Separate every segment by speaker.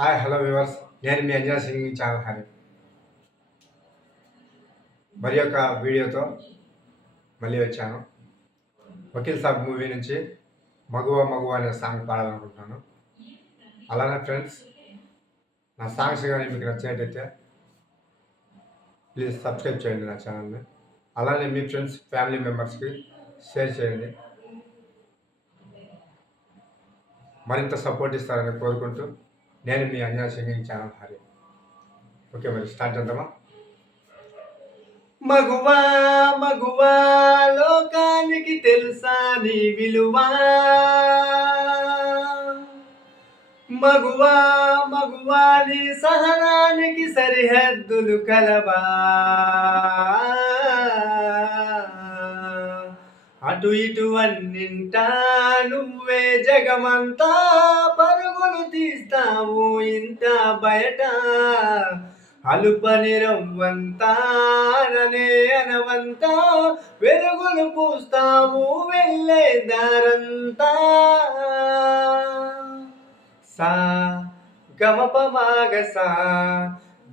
Speaker 1: Hi hello viewers. నేను మీ Anjana singing channel Hari. మరి యొక్క వీడియోతో మళ్ళీ వచ్చాను. వకీల్ సాబ్ మూవీ నుంచి మగువ మగువ అనే సాంగ్ పాడాలనుకుంటున్నాను. అలానే ఫ్రెండ్స్ నా సాంగ్స్ కానీ మీకు నచ్చినట్టయితే ప్లీజ్ సబ్స్క్రైబ్ చేయండి నా ఛానల్ని. అలానే మీ ఫ్రెండ్స్ ఫ్యామిలీ మెంబర్స్కి షేర్ చేయండి. మరింత సపోర్ట్ ఇస్తారని కోరుకుంటూ నేను మీ Anjana singing channel Hari. Okay మరి స్టార్ట్ చేద్దామా? మగువా మగువా లోకానికి తెలుసా నీ విలువా? మగువా మగువా నీ సహనానికి సరిహద్దులు కలవా? అటు ఇటు అన్నింటా నువ్వే జగమంతా పరుగులు తీస్తావు ఇంత బయట? అలుపని రవ్వంతారనే అనవంతా వెలుగులు పూస్తావు వెళ్ళే దారంతా. సా గమప మాగసా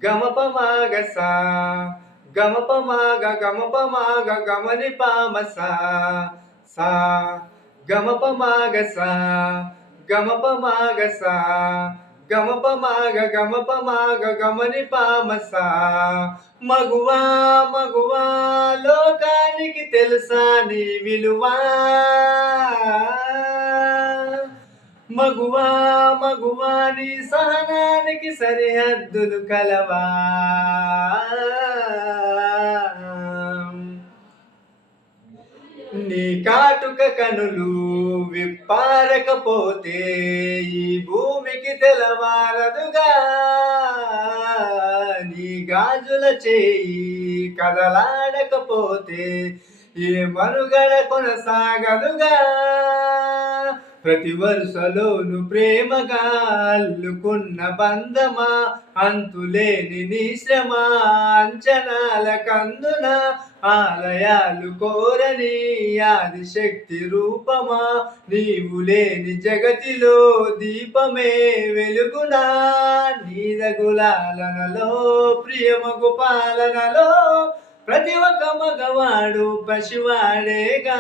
Speaker 1: గమపమాగ మాగసా గమప మాగ గమని పామస. సా సా గమప మాగ సా గమపమాగస గమపమాగ గమపమాగ గమని పామస మగువా మగువా లోకానికి తెలుసా నీ విలువా? మగువా మగువా నీ సహనానికి సరిహద్దులు కలవా? నీ కాటుక కనులు విప్పారకపోతే ఈ భూమికి తెలవారదుగా నీ గాజుల చేయి కదలాడకపోతే ఏ మనుగడ కొనసాగదుగా. ప్రతి వరుసలోను ప్రేమగా అల్లుకున్న బంధమా అంతులేని నిశ్రమ అంచనాల కందున ఆలయాలు కోరని ఆదిశక్తి రూపమా నీవు లేని జగతిలో దీపమే వెలుగునా నీదగులాలనలో ప్రియమగు పాలనలో ప్రతి ఒక్క మగవాడు పశువాడేగా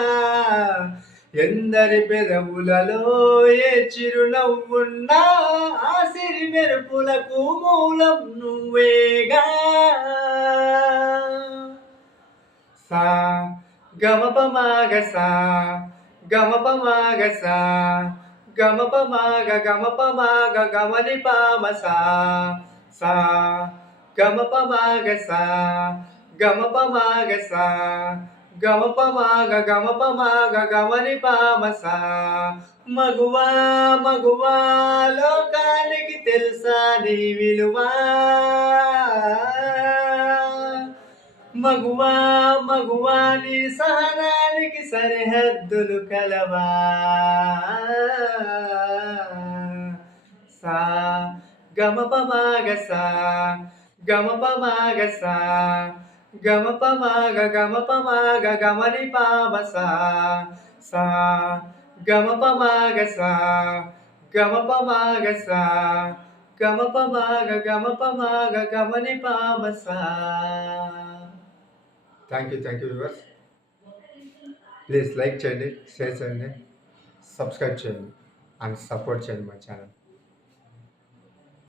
Speaker 1: ఎందరి పెదవులలో ఏ చిరునవ్వున్నా ఆ సిరి మెరుపులకు మూలం నువ్వేగా. సా గమపమాగసా మాగ సా గమపమాగ గమని పామసా సా గమపమాగసా మాగ సా గమప మాగ సా గమప మాగ గమప మాగ గమని పామస మగువా మగువా లోకానికి తెలుసా నీ విలువా మగువా మగువా నీ సహనానికి సరిహద్దులు కలవా సా గమప మాగ సా గమప మాగ సా గమప మాగ గమప మాగ గమని పామస సా గమప మాగ సా గమప మాగ సా గమప మాగ గమప మాగ గమని పామస thank you thank you viewers please like చేయండి షేర్ చేయండి సబ్స్క్రైబ్ చేయండి అండ్ సపోర్ట్ చేయండి మా ఛానల్